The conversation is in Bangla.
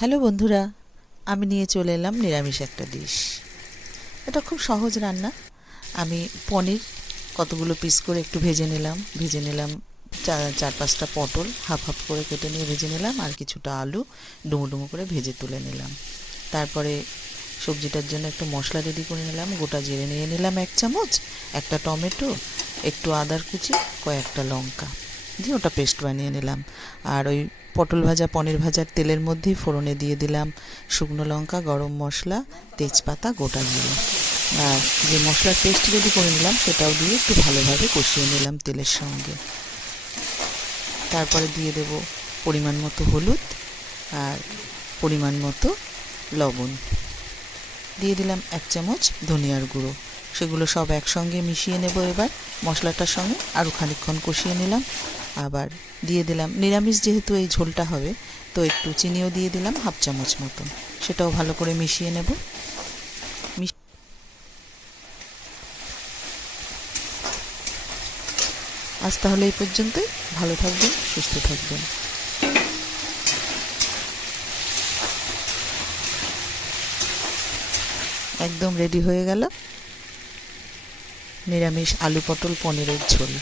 হ্যালো বন্ধুরা, আমি নিয়ে চলে এলাম নিরামিষ একটা ডিশ। এটা খুব সহজ রান্না। আমি পনির কতগুলো পিস করে একটু ভেজে নিলাম চার পাঁচটা পটল হাফ হাফ করে কেটে নিয়ে ভেজে নিলাম, আর কিছুটা আলু ডুমো ডুমো করে ভেজে তুলে নিলাম। তারপরে সবজিটার জন্য একটু মশলা রেডি করে নিলাম। গোটা জিরে নিয়ে নিলাম 1 চামচ, একটা টমেটো, একটু আদার কুচি, কয়েকটা লঙ্কা দিয়ে ওটা পেস্ট বানিয়ে নিলাম। আর ওই পটল ভাজা পনির ভাজার তেলের মধ্যেই ফোড়নে দিয়ে দিলাম শুকনো লঙ্কা, গরম মশলা, তেজপাতা, গোটা জিরে। আর যে মশলার পেস্ট রেডি করে নিলাম সেটাও দিয়ে একটু ভালোভাবে কষিয়ে নিলাম তেলের সঙ্গে। তারপরে দিয়ে দেব পরিমাণ মতো হলুদ আর পরিমাণ মতো লবণ, দিয়ে দিলাম 1 চামচ ধনিয়ার গুঁড়ো। সেগুলো সব একসঙ্গে মিশিয়ে নেব এবার মশলাটার সঙ্গে, আরও খানিকক্ষণ কষিয়ে নিলাম। আবার দিয়ে দিলাম, নিরামিষ যেহেতু এই ঝোলটা হবে, তো একটু চিনিও দিয়ে দিলাম হাফ চামচ মতো, সেটাও ভালো করে মিশিয়ে নেব। আজ তাহলে এই পর্যন্তই। ভালো থাকবেন, সুস্থ থাকবেন। একদম রেডি হয়ে গেল নিরামিষ আলু পটল পনিরের ঝোল।